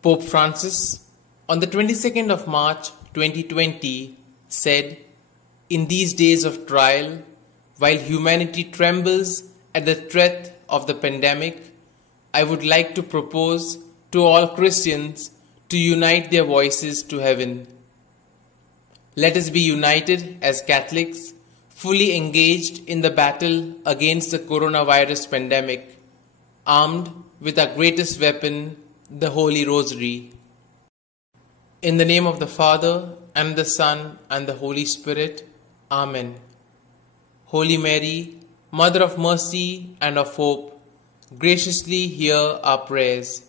Pope Francis, on the 22nd of March 2020, said, "In these days of trial, while humanity trembles at the threat of the pandemic, I would like to propose to all Christians to unite their voices to heaven. Let us be united as Catholics, fully engaged in the battle against the coronavirus pandemic, armed with our greatest weapon, the Holy Rosary. In the name of the Father, and the Son, and the Holy Spirit. Amen. Holy Mary, Mother of Mercy and of Hope, graciously hear our prayers.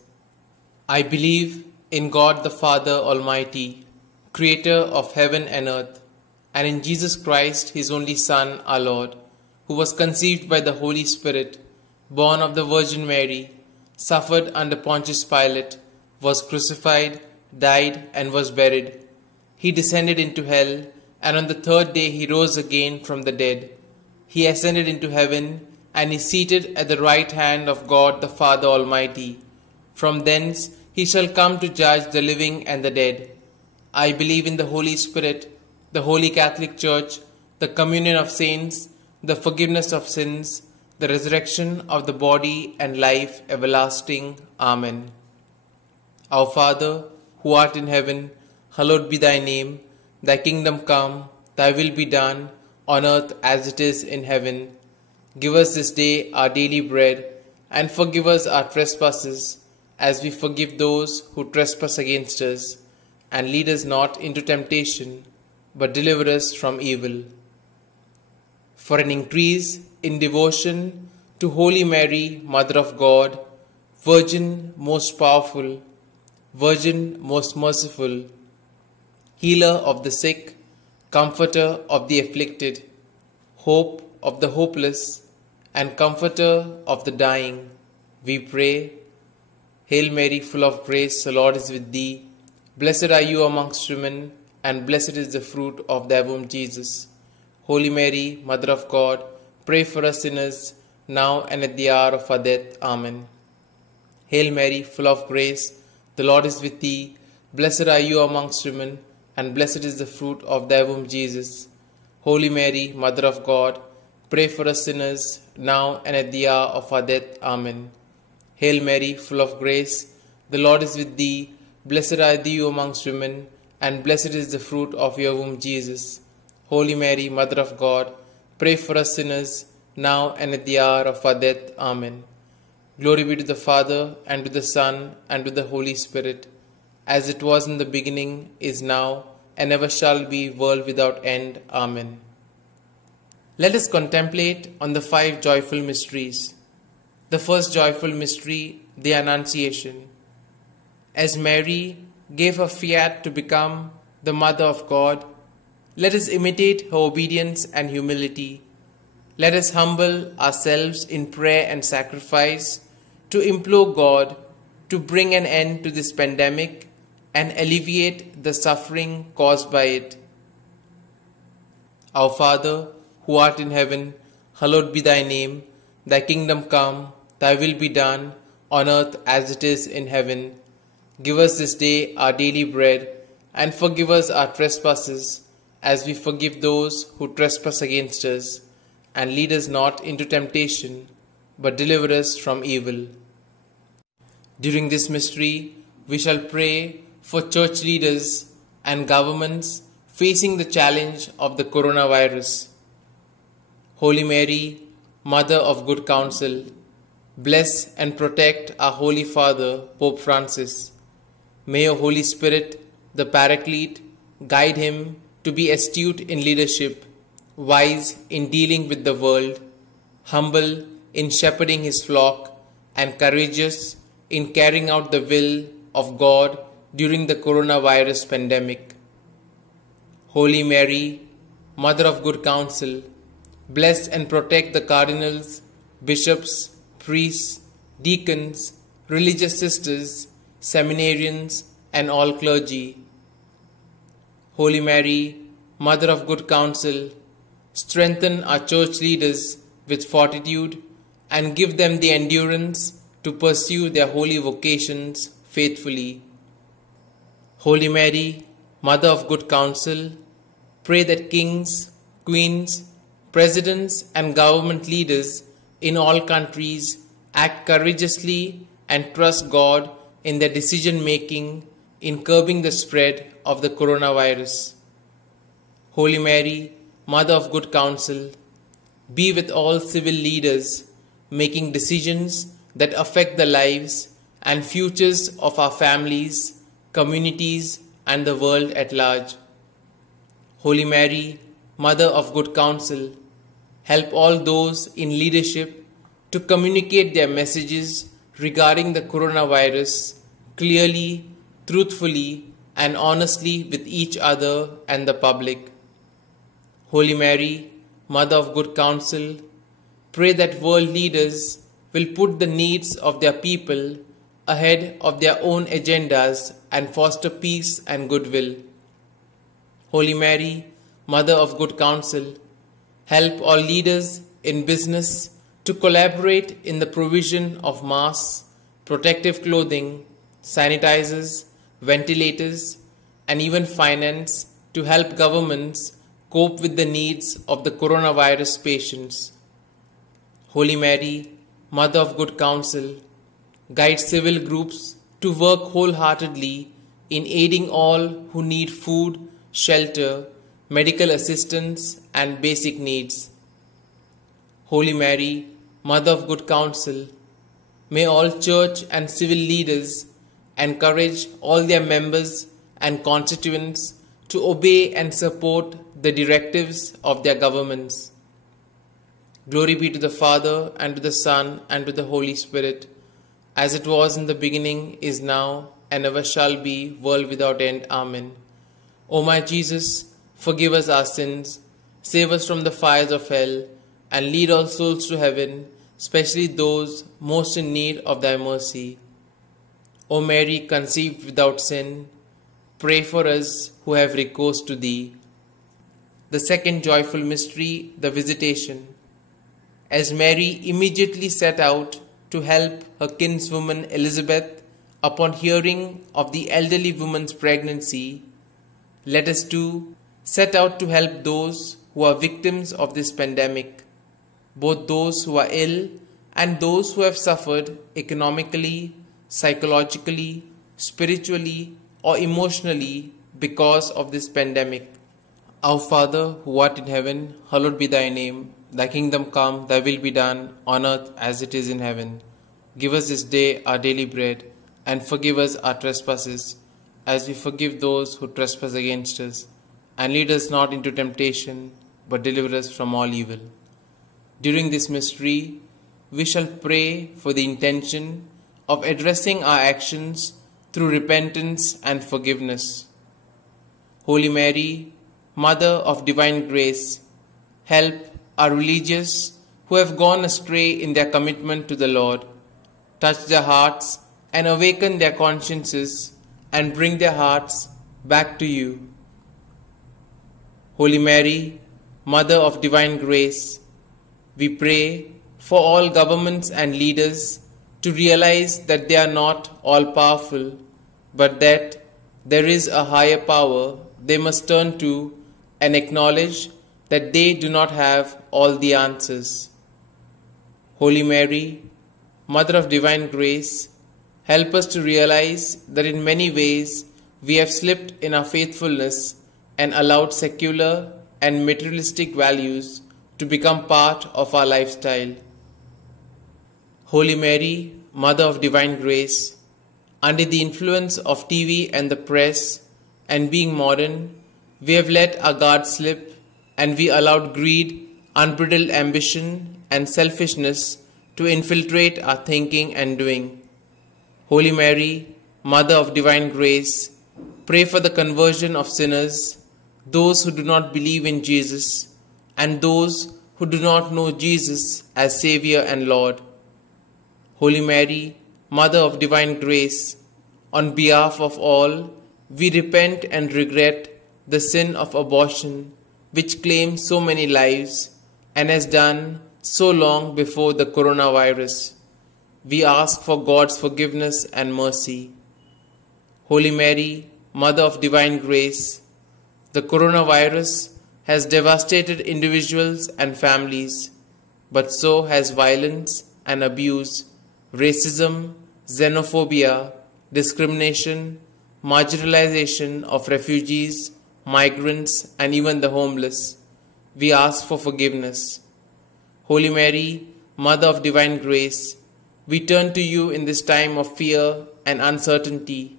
I believe in God the Father Almighty, Creator of heaven and earth, and in Jesus Christ, His only Son, our Lord, who was conceived by the Holy Spirit, born of the Virgin Mary, suffered under Pontius Pilate, was crucified, died, and was buried. He descended into hell, and on the third day He rose again from the dead. He ascended into heaven, and is seated at the right hand of God the Father Almighty. From thence He shall come to judge the living and the dead. I believe in the Holy Spirit, the Holy Catholic Church, the communion of saints, the forgiveness of sins, the resurrection of the body, and life everlasting. Amen. Our Father, who art in heaven, hallowed be thy name. Thy kingdom come, thy will be done, on earth as it is in heaven. Give us this day our daily bread, and forgive us our trespasses, as we forgive those who trespass against us. And lead us not into temptation, but deliver us from evil. For an increase in devotion to Holy Mary, Mother of God, Virgin most powerful, Virgin most merciful, Healer of the sick, Comforter of the afflicted, Hope of the hopeless, and Comforter of the dying, we pray. Hail Mary, full of grace, the Lord is with thee. Blessed are you amongst women, and blessed is the fruit of thy womb, Jesus. Holy Mary, Mother of God, pray for us sinners, now and at the hour of our death. Amen. Hail Mary, full of grace, the Lord is with thee. Blessed are you amongst women, and blessed is the fruit of thy womb, Jesus. Holy Mary, Mother of God, pray for us sinners, now and at the hour of our death. Amen. Hail Mary, full of grace, the Lord is with thee. Blessed are thou amongst women, and blessed is the fruit of your womb, Jesus. Holy Mary, Mother of God, pray for us sinners, now and at the hour of our death. Amen. Glory be to the Father, and to the Son, and to the Holy Spirit, as it was in the beginning, is now, and ever shall be, world without end. Amen. Let us contemplate on the 5 joyful mysteries. The first joyful mystery, the Annunciation. As Mary gave her fiat to become the Mother of God, let us imitate her obedience and humility. Let us humble ourselves in prayer and sacrifice to implore God to bring an end to this pandemic and alleviate the suffering caused by it. Our Father, who art in heaven, hallowed be thy name. Thy kingdom come, thy will be done, on earth as it is in heaven. Give us this day our daily bread, and forgive us our trespasses, as we forgive those who trespass against us. And lead us not into temptation, but deliver us from evil. During this mystery, we shall pray for church leaders and governments facing the challenge of the coronavirus. Holy Mary, Mother of Good Counsel, bless and protect our Holy Father, Pope Francis. May your Holy Spirit, the Paraclete, guide him to be astute in leadership, wise in dealing with the world, humble in shepherding his flock, and courageous in carrying out the will of God during the coronavirus pandemic. Holy Mary, Mother of Good Counsel, bless and protect the cardinals, bishops, priests, deacons, religious sisters, seminarians, and all clergy. Holy Mary, Mother of Good Counsel, strengthen our church leaders with fortitude and give them the endurance to pursue their holy vocations faithfully. Holy Mary, Mother of Good Counsel, pray that kings, queens, presidents and government leaders in all countries act courageously and trust God in their decision making in curbing the spread of the coronavirus. Holy Mary, Mother of Good Counsel, be with all civil leaders making decisions that affect the lives and futures of our families, communities, and the world at large. Holy Mary, Mother of Good Counsel, help all those in leadership to communicate their messages regarding the coronavirus clearly, truthfully, and honestly with each other and the public. Holy Mary, Mother of Good Counsel, pray that world leaders will put the needs of their people ahead of their own agendas and foster peace and goodwill. Holy Mary, Mother of Good Counsel, help all leaders in business to collaborate in the provision of masks, protective clothing, sanitizers, ventilators, and even finance to help governments cope with the needs of the coronavirus patients. Holy Mary, Mother of Good Counsel, guide civil groups to work wholeheartedly in aiding all who need food, shelter, medical assistance, and basic needs. Holy Mary, Mother of Good Counsel, may all church and civil leaders encourage all their members and constituents to obey and support the directives of their governments. Glory be to the Father, and to the Son, and to the Holy Spirit, as it was in the beginning, is now, and ever shall be, world without end. Amen. O my Jesus, forgive us our sins, save us from the fires of hell, and lead all souls to heaven, especially those most in need of thy mercy. O Mary, conceived without sin, pray for us who have recourse to thee. The second joyful mystery, the Visitation. As Mary immediately set out to help her kinswoman Elizabeth upon hearing of the elderly woman's pregnancy, let us too set out to help those who are victims of this pandemic, both those who are ill and those who have suffered economically, psychologically, spiritually, or emotionally because of this pandemic. Our Father, who art in heaven, hallowed be thy name. Thy kingdom come, thy will be done, on earth as it is in heaven. Give us this day our daily bread, and forgive us our trespasses, as we forgive those who trespass against us. And lead us not into temptation, but deliver us from all evil. During this mystery, we shall pray for the intention of addressing our actions through repentance and forgiveness. Holy Mary, Mother of Divine Grace, help our religious who have gone astray in their commitment to the Lord. Touch their hearts and awaken their consciences and bring their hearts back to you. Holy Mary, Mother of Divine Grace, we pray for all governments and leaders to realize that they are not all-powerful, but that there is a higher power they must turn to and acknowledge that they do not have all the answers. Holy Mary, Mother of Divine Grace, help us to realize that in many ways we have slipped in our faithfulness and allowed secular and materialistic values to become part of our lifestyle. Holy Mary, Mother of Divine Grace, under the influence of TV and the press and being modern, we have let our guard slip and we allowed greed, unbridled ambition, and selfishness to infiltrate our thinking and doing. Holy Mary, Mother of Divine Grace, pray for the conversion of sinners, those who do not believe in Jesus, and those who do not know Jesus as Savior and Lord. Holy Mary, Mother of Divine Grace, on behalf of all, we repent and regret the sin of abortion, which claims so many lives and has done so long before the coronavirus. We ask for God's forgiveness and mercy. Holy Mary, Mother of Divine Grace, the coronavirus has devastated individuals and families, but so has violence and abuse, racism, xenophobia, discrimination, marginalization of refugees, migrants, and even the homeless. We ask for forgiveness. Holy Mary, Mother of Divine Grace, we turn to you in this time of fear and uncertainty.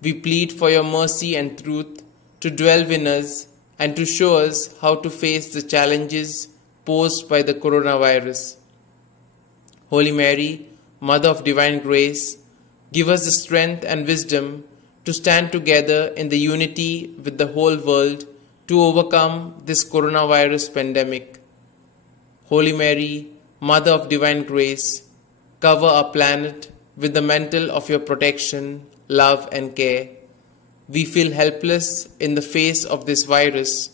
We plead for your mercy and truth to dwell within us and to show us how to face the challenges posed by the coronavirus. Holy Mary, Mother of Divine Grace, give us the strength and wisdom to stand together in the unity with the whole world to overcome this coronavirus pandemic. Holy Mary, Mother of Divine Grace, cover our planet with the mantle of your protection, love and care. We feel helpless in the face of this virus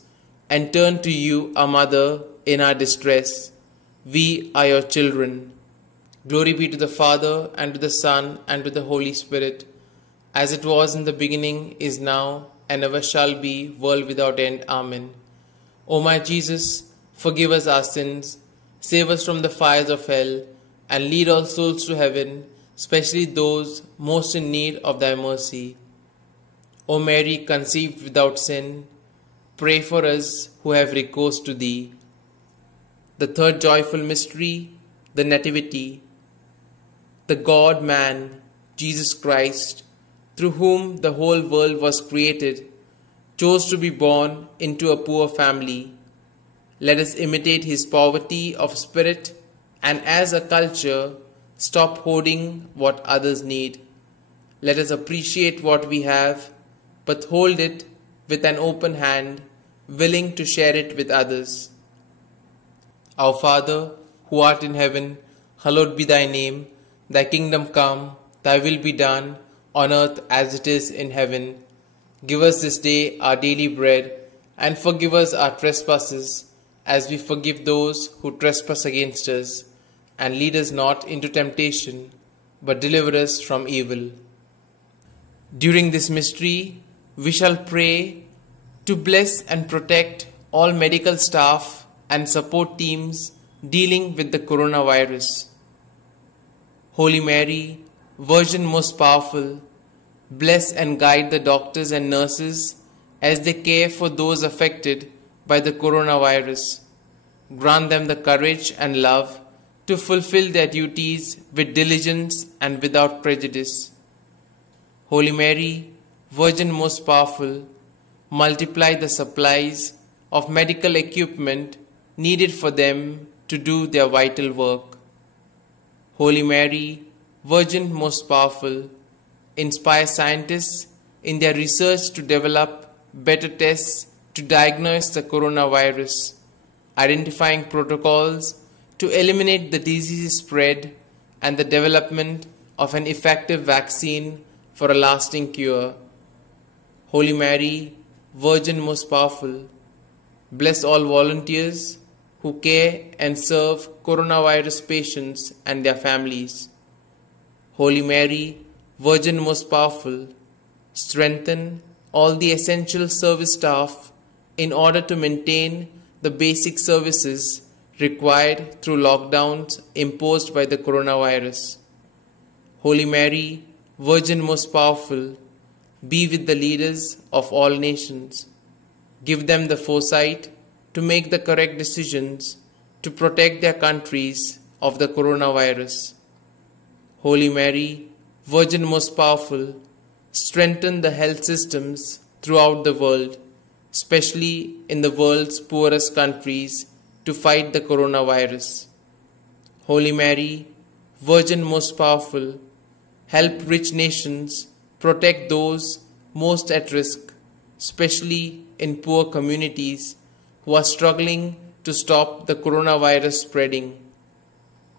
and turn to you, our Mother, in our distress. We are your children. Glory be to the Father, and to the Son, and to the Holy Spirit, as it was in the beginning, is now, and ever shall be, world without end. Amen. O my Jesus, forgive us our sins, save us from the fires of hell, and lead all souls to heaven, especially those most in need of thy mercy. O Mary, conceived without sin, pray for us who have recourse to thee. The third joyful mystery, the Nativity. The God-man, Jesus Christ, through whom the whole world was created, chose to be born into a poor family. Let us imitate his poverty of spirit and as a culture, stop hoarding what others need. Let us appreciate what we have, but hold it with an open hand, willing to share it with others. Our Father, who art in heaven, hallowed be thy name. Thy kingdom come, thy will be done, on earth as it is in heaven. Give us this day our daily bread, and forgive us our trespasses, as we forgive those who trespass against us. And lead us not into temptation, but deliver us from evil. During this mystery, we shall pray to bless and protect all medical staff and support teams dealing with the coronavirus. Holy Mary, Virgin most powerful, bless and guide the doctors and nurses as they care for those affected by the coronavirus. Grant them the courage and love to fulfill their duties with diligence and without prejudice. Holy Mary, Virgin most powerful, multiply the supplies of medical equipment needed for them to do their vital work. Holy Mary, Virgin most powerful, inspire scientists in their research to develop better tests to diagnose the coronavirus, identifying protocols to eliminate the disease spread and the development of an effective vaccine for a lasting cure. Holy Mary, Virgin most powerful, bless all volunteers who care and serve coronavirus patients and their families. Holy Mary, Virgin most powerful, strengthen all the essential service staff in order to maintain the basic services required through lockdowns imposed by the coronavirus. Holy Mary, Virgin most powerful, be with the leaders of all nations. Give them the foresight to make the correct decisions to protect their countries of the coronavirus. Holy Mary, Virgin most powerful, strengthen the health systems throughout the world, especially in the world's poorest countries, to fight the coronavirus. Holy Mary, Virgin most powerful, help rich nations protect those most at risk, especially in poor communities who are struggling to stop the coronavirus spreading.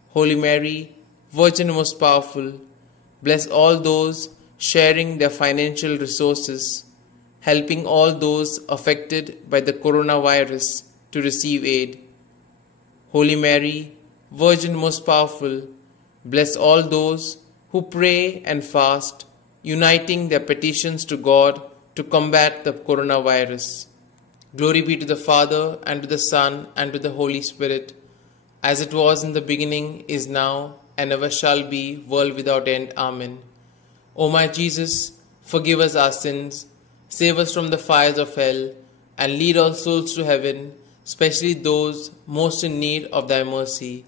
Holy Mary, Virgin most powerful, bless all those sharing their financial resources, helping all those affected by the coronavirus to receive aid. Holy Mary, Virgin most powerful, bless all those who pray and fast, uniting their petitions to God to combat the coronavirus. Glory be to the Father, and to the Son, and to the Holy Spirit, as it was in the beginning, is now, and ever shall be, world without end. Amen. O my Jesus, forgive us our sins, save us from the fires of hell, and lead all souls to heaven, especially those most in need of thy mercy.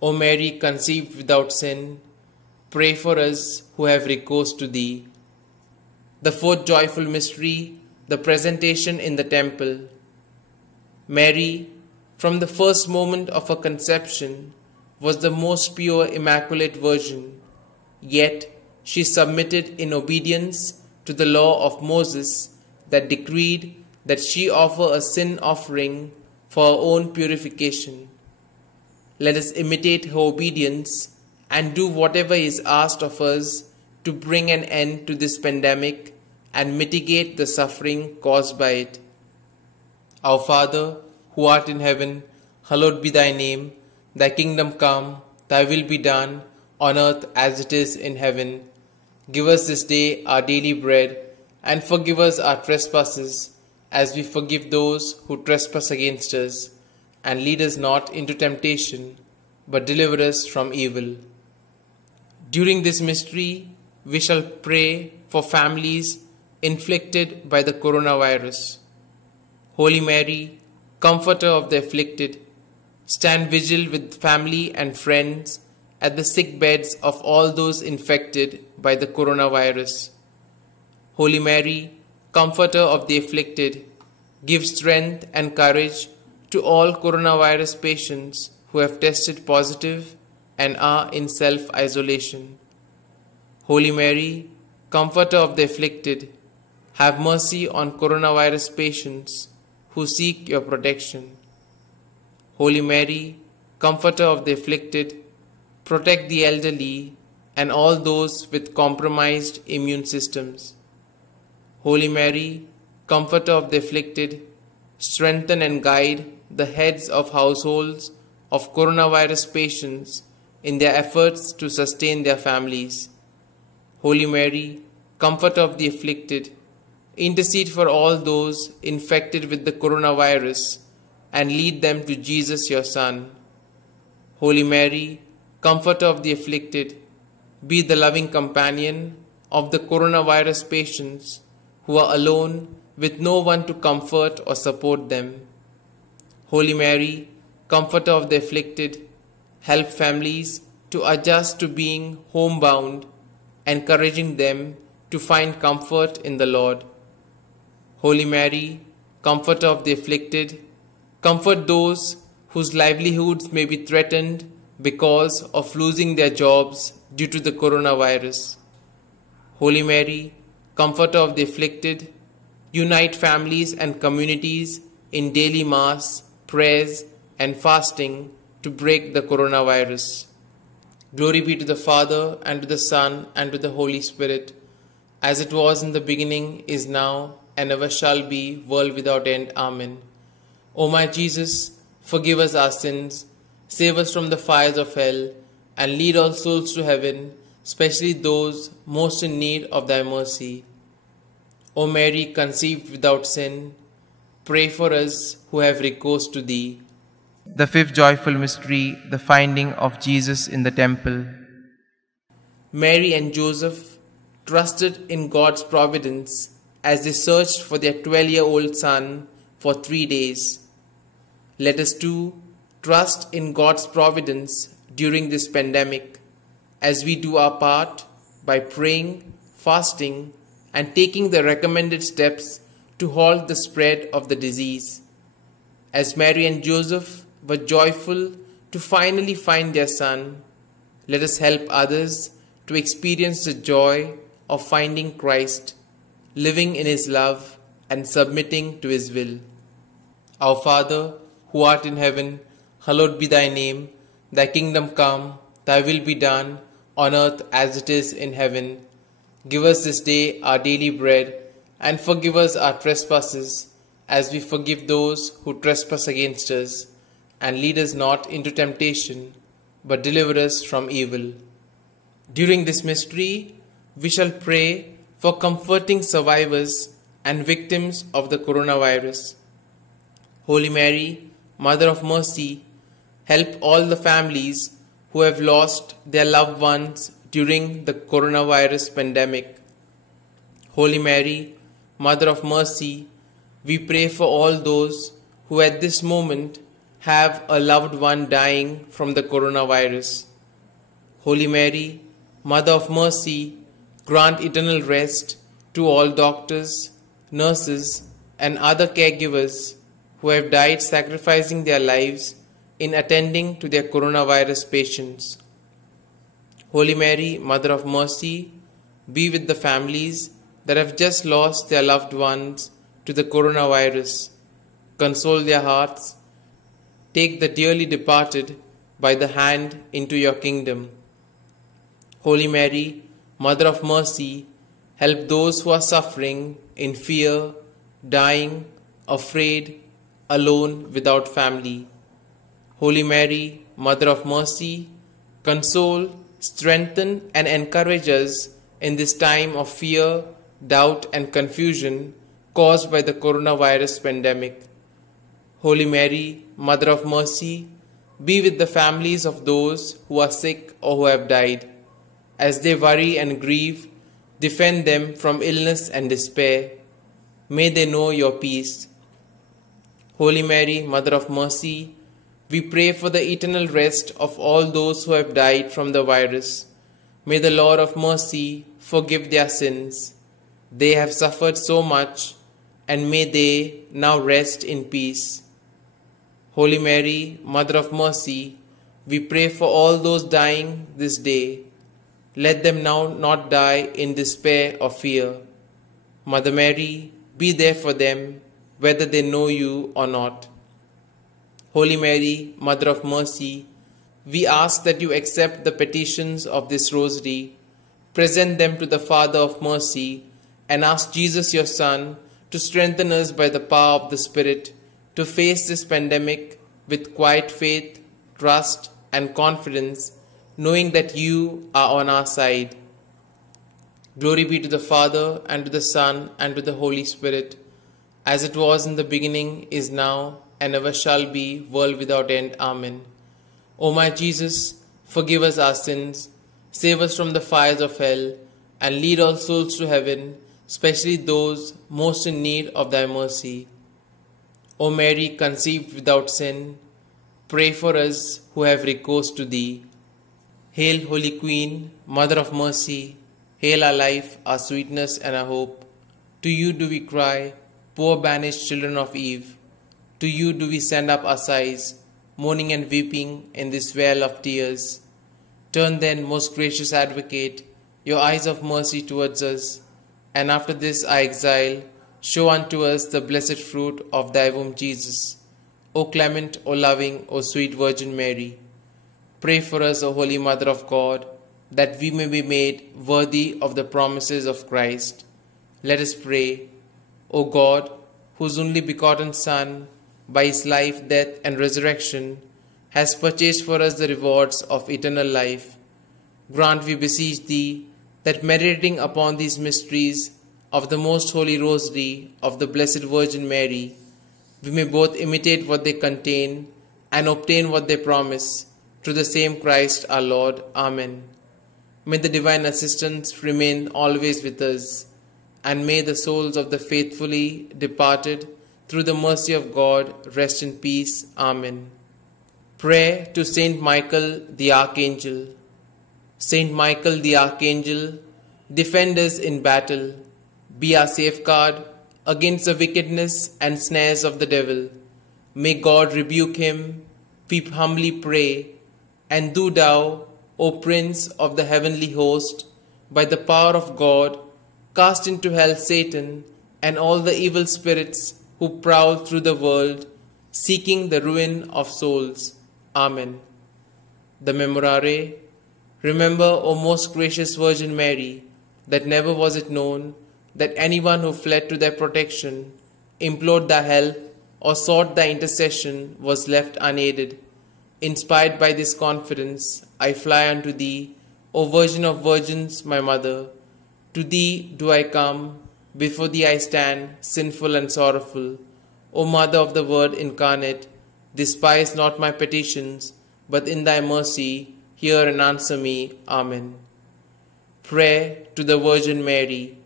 O Mary, conceived without sin, pray for us who have recourse to thee. The fourth joyful mystery, the presentation in the temple. Mary, from the first moment of her conception, was the most pure Immaculate Virgin, yet she submitted in obedience to the law of Moses that decreed that she offer a sin offering for her own purification. Let us imitate her obedience and do whatever is asked of us to bring an end to this pandemic and mitigate the suffering caused by it. Our Father, who art in heaven, hallowed be thy name. Thy kingdom come, thy will be done, on earth as it is in heaven. Give us this day our daily bread, and forgive us our trespasses, as we forgive those who trespass against us. And lead us not into temptation, but deliver us from evil. During this mystery, we shall pray for families inflicted by the coronavirus. Holy Mary, Comforter of the afflicted, stand vigil with family and friends at the sick beds of all those infected by the coronavirus. Holy Mary, Comforter of the afflicted, give strength and courage to all coronavirus patients who have tested positive and are in self-isolation. Holy Mary, Comforter of the afflicted, have mercy on coronavirus patients who seek your protection. Holy Mary, Comforter of the afflicted, protect the elderly and all those with compromised immune systems. Holy Mary, Comforter of the afflicted, strengthen and guide the heads of households of coronavirus patients in their efforts to sustain their families. Holy Mary, Comforter of the afflicted, intercede for all those infected with the coronavirus and lead them to Jesus, your Son. Holy Mary, Comforter of the afflicted, be the loving companion of the coronavirus patients who are alone with no one to comfort or support them. Holy Mary, Comforter of the afflicted, help families to adjust to being homebound, encouraging them to find comfort in the Lord. Holy Mary, Comforter of the afflicted, comfort those whose livelihoods may be threatened because of losing their jobs due to the coronavirus. Holy Mary, Comforter of the afflicted, unite families and communities in daily mass, prayers, and fasting to break the coronavirus. Glory be to the Father, and to the Son, and to the Holy Spirit, as it was in the beginning, is now, and ever shall be, world without end. Amen. O my Jesus, forgive us our sins, save us from the fires of hell, and lead all souls to heaven, especially those most in need of thy mercy. O Mary, conceived without sin, pray for us who have recourse to thee. The fifth joyful mystery, the finding of Jesus in the temple. Mary and Joseph trusted in God's providence as they searched for their 12-year-old son for 3 days. Let us too trust in God's providence during this pandemic as we do our part by praying, fasting, and taking the recommended steps to halt the spread of the disease. As Mary and Joseph were joyful to finally find their son, let us help others to experience the joy of finding Christ, living in His love and submitting to His will. Our Father, who art in heaven, hallowed be thy name. Thy kingdom come, thy will be done, on earth as it is in heaven. Give us this day our daily bread, and forgive us our trespasses, as we forgive those who trespass against us. And lead us not into temptation, but deliver us from evil. During this mystery, we shall pray for comforting survivors and victims of the coronavirus. Holy Mary, Mother of Mercy, help all the families who have lost their loved ones during the coronavirus pandemic. Holy Mary, Mother of Mercy, we pray for all those who at this moment have a loved one dying from the coronavirus. Holy Mary, Mother of Mercy, grant eternal rest to all doctors, nurses, and other caregivers who have died sacrificing their lives in attending to their coronavirus patients. Holy Mary, Mother of Mercy, be with the families that have just lost their loved ones to the coronavirus. Console their hearts. Take the dearly departed by the hand into your kingdom. Holy Mary, Mother of Mercy, help those who are suffering in fear, dying, afraid, alone, without family. Holy Mary, Mother of Mercy, console, strengthen, and encourage us in this time of fear, doubt, and confusion caused by the coronavirus pandemic. Holy Mary, Mother of Mercy, be with the families of those who are sick or who have died. As they worry and grieve, defend them from illness and despair. May they know your peace. Holy Mary, Mother of Mercy, we pray for the eternal rest of all those who have died from the virus. May the Lord of Mercy forgive their sins. They have suffered so much, and may they now rest in peace. Holy Mary, Mother of Mercy, we pray for all those dying this day. Let them now not die in despair or fear. Mother Mary, be there for them, whether they know you or not. Holy Mary, Mother of Mercy, we ask that you accept the petitions of this rosary, present them to the Father of Mercy, and ask Jesus, your Son, to strengthen us by the power of the Spirit to face this pandemic with quiet faith, trust, and confidence, knowing that you are on our side. Glory be to the Father, and to the Son, and to the Holy Spirit, as it was in the beginning, is now, and ever shall be, world without end. Amen. O my Jesus, forgive us our sins, save us from the fires of hell, and lead all souls to heaven, especially those most in need of thy mercy. O Mary, conceived without sin, pray for us who have recourse to thee. Hail, Holy Queen, Mother of Mercy, hail our life, our sweetness, and our hope. To you do we cry, poor banished children of Eve. To you do we send up our sighs, mourning and weeping in this vale of tears. Turn then, most gracious Advocate, your eyes of mercy towards us, and after this our exile, show unto us the blessed fruit of thy womb, Jesus. O clement, O loving, O sweet Virgin Mary, pray for us, O Holy Mother of God, that we may be made worthy of the promises of Christ. Let us pray. O God, whose only begotten Son, by his life, death, and resurrection, has purchased for us the rewards of eternal life, grant, we beseech thee, that meditating upon these mysteries of the most holy rosary of the Blessed Virgin Mary, we may both imitate what they contain and obtain what they promise, through the same Christ our Lord. Amen. May the divine assistance remain always with us, and may the souls of the faithfully departed, through the mercy of God, rest in peace. Amen. Prayer to Saint Michael the Archangel. Saint Michael the Archangel, defend us in battle. Be our safeguard against the wickedness and snares of the devil. May God rebuke him, we humbly pray. And do thou, O Prince of the heavenly host, by the power of God, cast into hell Satan and all the evil spirits who prowl through the world, seeking the ruin of souls. Amen. The Memorare. Remember, O most gracious Virgin Mary, that never was it known that anyone who fled to thy protection, implored thy help, or sought thy intercession was left unaided. Inspired by this confidence, I fly unto thee, O Virgin of Virgins, my Mother. To thee do I come, before thee I stand, sinful and sorrowful. O Mother of the Word incarnate, despise not my petitions, but in thy mercy hear and answer me. Amen. Prayer to the Virgin Mary.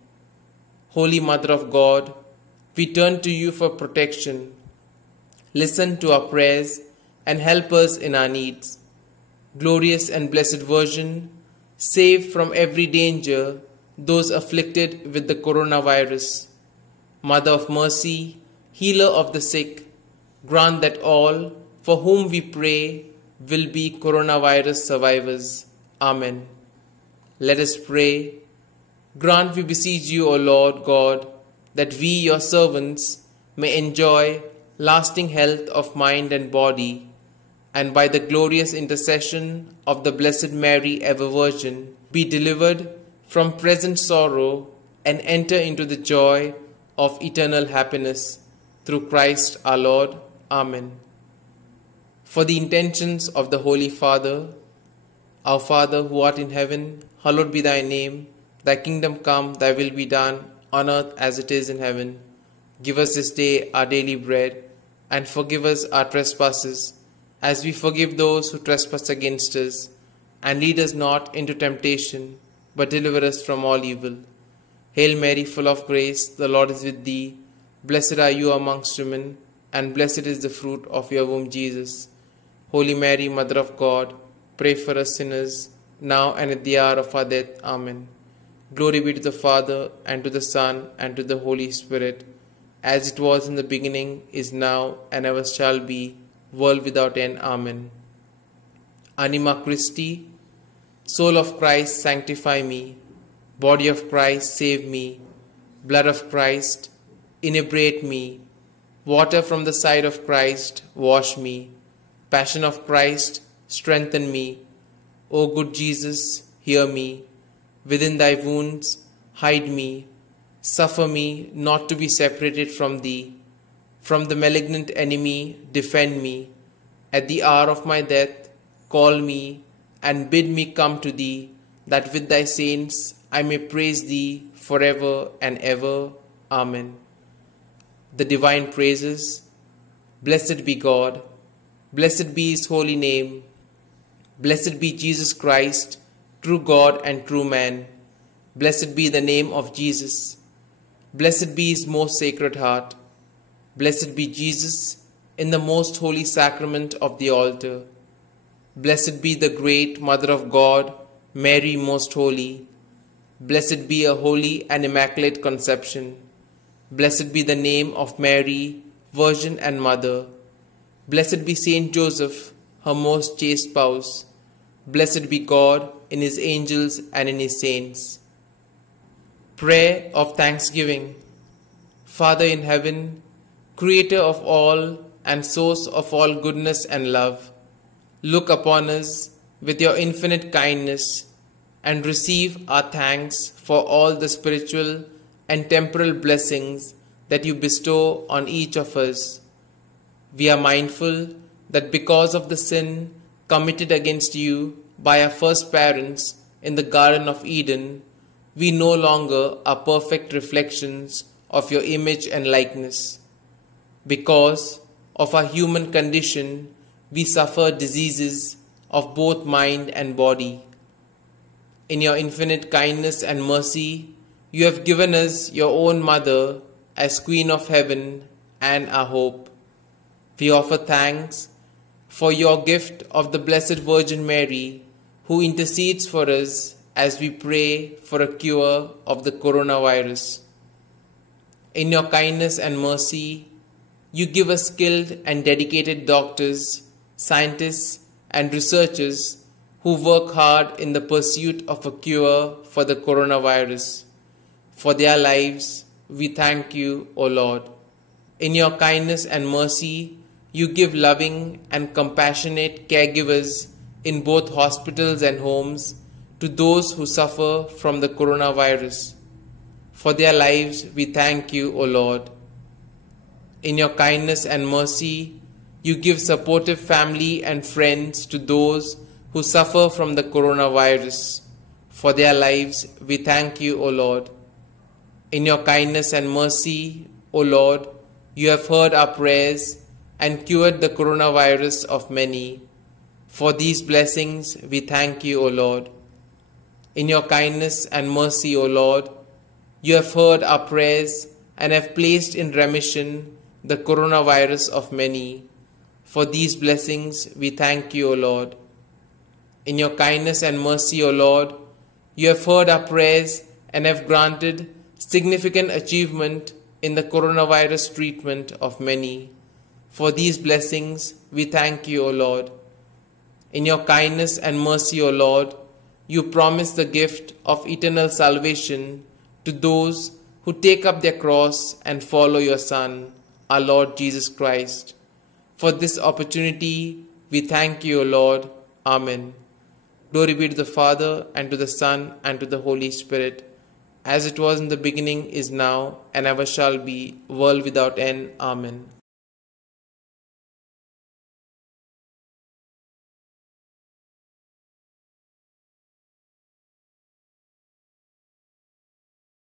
Holy Mother of God, we turn to you for protection. Listen to our prayers and help us in our needs. Glorious and blessed Virgin, save from every danger those afflicted with the coronavirus. Mother of mercy, healer of the sick, grant that all for whom we pray will be coronavirus survivors. Amen. Let us pray. Grant, we beseech you, O Lord God, that we, your servants, may enjoy lasting health of mind and body, and by the glorious intercession of the Blessed Mary, ever Virgin, be delivered from present sorrow and enter into the joy of eternal happiness. Through Christ our Lord. Amen. For the intentions of the Holy Father, our Father who art in heaven, hallowed be thy name. Thy kingdom come, thy will be done, on earth as it is in heaven. Give us this day our daily bread, and forgive us our trespasses, as we forgive those who trespass against us. And lead us not into temptation, but deliver us from all evil. Hail Mary, full of grace, the Lord is with thee. Blessed are you amongst women, and blessed is the fruit of your womb, Jesus. Holy Mary, Mother of God, pray for us sinners, now and at the hour of our death. Amen. Glory be to the Father, and to the Son, and to the Holy Spirit, as it was in the beginning, is now, and ever shall be, world without end. Amen. Anima Christi, soul of Christ, sanctify me. Body of Christ, save me. Blood of Christ, inebriate me. Water from the side of Christ, wash me. Passion of Christ, strengthen me. O good Jesus, hear me. Within thy wounds, hide me. Suffer me not to be separated from thee. From the malignant enemy, defend me. At the hour of my death, call me and bid me come to thee, that with thy saints I may praise thee forever and ever. Amen. The Divine Praises. Blessed be God. Blessed be his holy name. Blessed be Jesus Christ, true God and true man. Blessed be the name of Jesus. Blessed be his most sacred heart. Blessed be Jesus in the most holy sacrament of the altar. Blessed be the great Mother of God, Mary most holy. Blessed be a holy and immaculate conception. Blessed be the name of Mary, Virgin and Mother. Blessed be Saint Joseph, her most chaste spouse. Blessed be God in his angels and in his saints. Prayer of Thanksgiving. Father in heaven, Creator of all and source of all goodness and love, look upon us with your infinite kindness and receive our thanks for all the spiritual and temporal blessings that you bestow on each of us. We are mindful that because of the sin committed against you by our first parents in the Garden of Eden, we no longer are perfect reflections of your image and likeness. Because of our human condition, we suffer diseases of both mind and body. In your infinite kindness and mercy, you have given us your own Mother as Queen of Heaven and our hope. We offer thanks for your gift of the Blessed Virgin Mary, who intercedes for us as we pray for a cure of the coronavirus. In your kindness and mercy, you give us skilled and dedicated doctors, scientists, and researchers who work hard in the pursuit of a cure for the coronavirus. For their lives, we thank you, O Lord. In your kindness and mercy, you give loving and compassionate caregivers in both hospitals and homes to those who suffer from the coronavirus. For their lives, we thank you, O Lord. In your kindness and mercy, you give supportive family and friends to those who suffer from the coronavirus. for their lives, we thank you, O Lord. In your kindness and mercy, O Lord, you have heard our prayers and cured the coronavirus of many. For these blessings, we thank you, O Lord. In your kindness and mercy, O Lord, you have heard our prayers and have placed in remission the coronavirus of many. For these blessings, we thank you, O Lord. In your kindness and mercy, O Lord, you have heard our prayers and have granted significant achievement in the coronavirus treatment of many. For these blessings, we thank you, O Lord. In your kindness and mercy, O Lord, you promise the gift of eternal salvation to those who take up their cross and follow your Son, our Lord Jesus Christ. For this opportunity, we thank you, O Lord. Amen. Glory be to the Father, and to the Son, and to the Holy Spirit, as it was in the beginning, is now, and ever shall be, world without end. Amen.